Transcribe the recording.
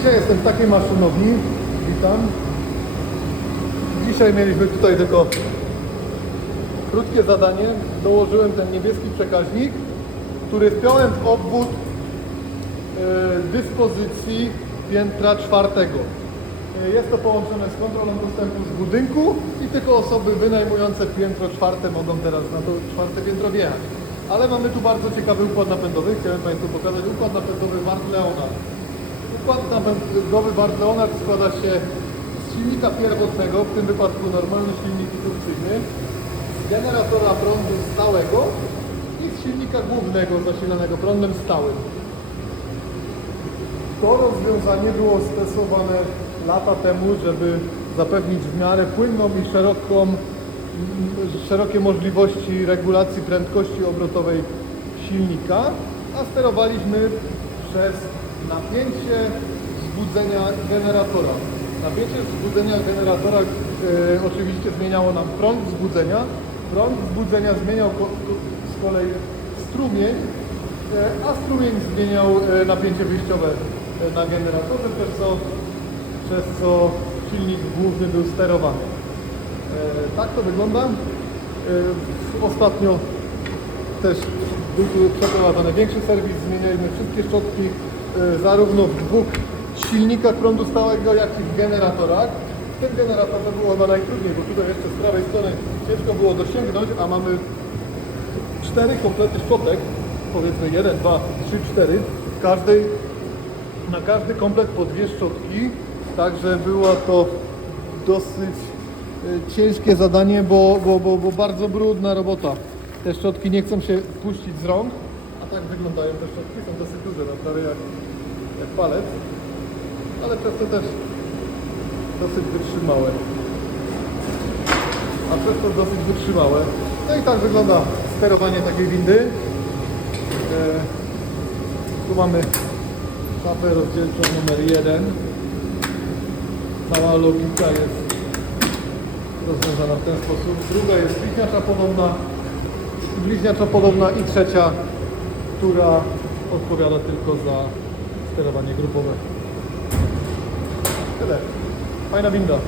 Dzisiaj jestem w takiej maszynowni. Witam. Dzisiaj mieliśmy tutaj tylko krótkie zadanie. Dołożyłem ten niebieski przekaźnik, który wpiąłem w obwód e, dyspozycji piętra czwartego. E, Jest to połączone z kontrolą dostępu z budynku i tylko osoby wynajmujące piętro czwarte mogą teraz na to czwarte piętro wjechać. Ale mamy tu bardzo ciekawy układ napędowy. Chciałem Państwu pokazać układ napędowy Wart Leonard. Układ napędowy Wart Leonard składa się z silnika pierwotnego, w tym wypadku normalny silnik indukcyjny, z generatora prądu stałego i z silnika głównego zasilanego prądem stałym. To rozwiązanie było stosowane lata temu, żeby zapewnić w miarę płynną i szeroką, szerokie możliwości regulacji prędkości obrotowej silnika, a sterowaliśmy przez napięcie wzbudzenia generatora. Napięcie wzbudzenia generatora e, oczywiście zmieniało nam prąd wzbudzenia. Prąd wzbudzenia zmieniał z kolei strumień, E, a strumień zmieniał e, napięcie wyjściowe e, na generatorze, przez co, przez co silnik główny był sterowany. E, Tak to wygląda. E, Ostatnio też był tu przeprowadzony większy serwis, zmienialiśmy wszystkie szczotki zarówno w dwóch silnikach prądu stałego, jak i w generatorach. W tym generatorze było chyba najtrudniej, bo tutaj jeszcze z prawej strony ciężko było dosięgnąć, a mamy cztery komplety szczotek, powiedzmy 1, 2, 3, 4, w każdej, na każdy komplet po dwie szczotki, także była to dosyć e, ciężkie zadanie, bo, bo, bo, bo bardzo brudna robota. Te szczotki nie chcą się puścić z rąk, a tak wyglądają te szczotki, są dosyć duże, no, prawie jak, jak palec, ale przez to też dosyć wytrzymałe a przez to dosyć wytrzymałe. No i tak wygląda sterowanie takiej windy. E, tu mamy szafę rozdzielczą numer 1. Cała logika jest rozwiązana w ten sposób. Druga jest bliźniacza podobna, bliźniacza podobna i trzecia, która odpowiada tylko za sterowanie grupowe. Tyle. Fajna winda.